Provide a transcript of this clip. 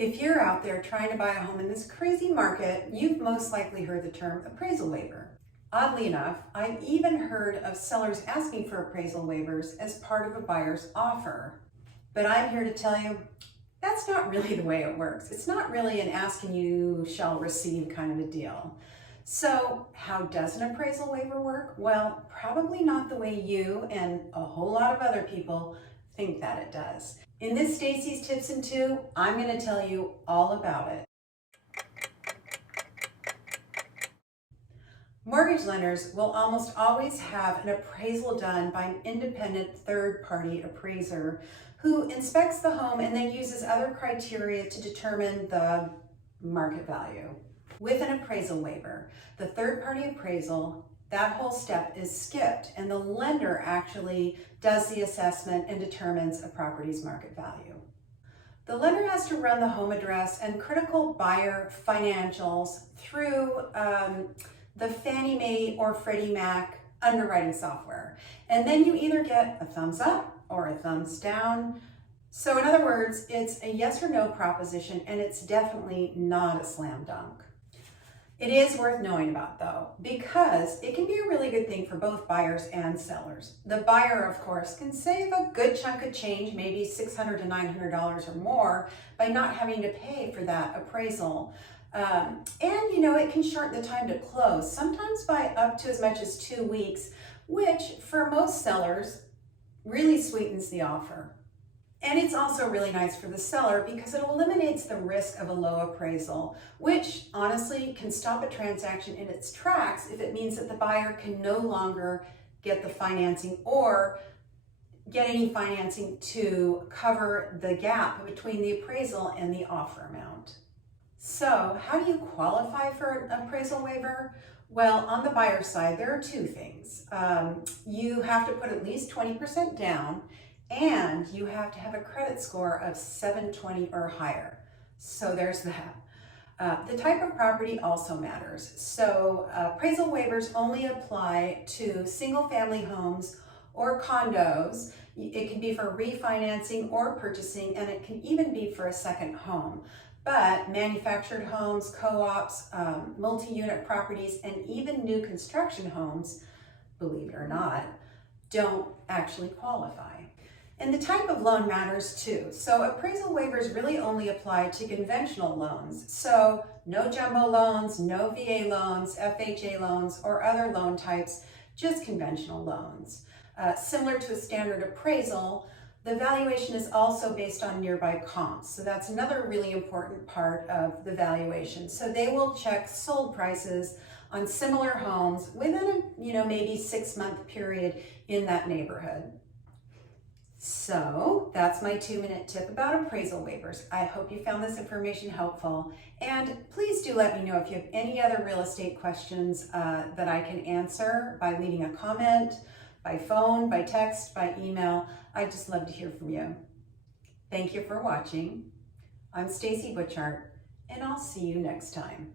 If you're out there trying to buy a home in this crazy market, you've most likely heard the term appraisal waiver. Oddly enough, I've even heard of sellers asking for appraisal waivers as part of a buyer's offer. But I'm here to tell you, that's not really the way it works. It's not really an ask and you shall receive kind of a deal. So how does an appraisal waiver work? Well, probably not the way you and a whole lot of other people think that it does. In this Stacy's Tips and 2, I'm going to tell you all about it. Mortgage lenders will almost always have an appraisal done by an independent third-party appraiser who inspects the home and then uses other criteria to determine the market value. With an appraisal waiver, the third-party appraisal, that whole step is skipped and the lender actually does the assessment and determines a property's market value. The lender has to run the home address and critical buyer financials through the Fannie Mae or Freddie Mac underwriting software. And then you either get a thumbs up or a thumbs down. So in other words, it's a yes or no proposition and it's definitely not a slam dunk. It is worth knowing about though, because it can be a really good thing for both buyers and sellers. The buyer, of course, can save a good chunk of change, maybe $600 to $900 or more, by not having to pay for that appraisal. And it can shorten the time to close, sometimes by up to as much as 2 weeks, which for most sellers really sweetens the offer. And it's also really nice for the seller because it eliminates the risk of a low appraisal, which honestly can stop a transaction in its tracks if it means that the buyer can no longer get the financing or get any financing to cover the gap between the appraisal and the offer amount. So how do you qualify for an appraisal waiver? Well, on the buyer side, there are two things. You have to put at least 20% down, and you have to have a credit score of 720 or higher. So there's that. The type of property also matters. So appraisal waivers only apply to single-family homes or condos. It can be for refinancing or purchasing, and it can even be for a second home. But manufactured homes, co-ops, multi-unit properties, and even new construction homes, believe it or not, don't actually qualify. And the type of loan matters too. So appraisal waivers really only apply to conventional loans. So no jumbo loans, no VA loans, FHA loans, or other loan types, just conventional loans. Similar to a standard appraisal, the valuation is also based on nearby comps. So that's another really important part of the valuation. So they will check sold prices on similar homes within a maybe 6-month period in that neighborhood. So that's my 2-minute tip about appraisal waivers. I hope you found this information helpful. And please do let me know if you have any other real estate questions that I can answer by leaving a comment, by phone, by text, by email. I'd just love to hear from you. Thank you for watching. I'm Stacy Butchart, and I'll see you next time.